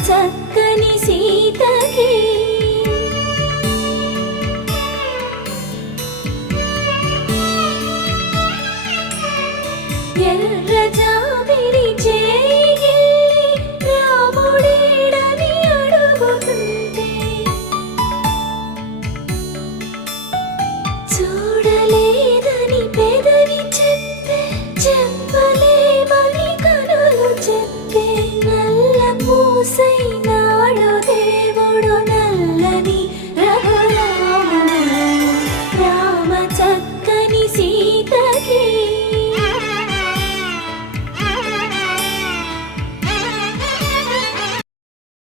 చక్కని సీతకి ఎర్ర జాబిలి చేయి రాముడేడని అడుగుతుంటే చూడలేదని పెదవి చెప్పే చెప్పలేమని కనులు చెప్పే నల్ల పూసై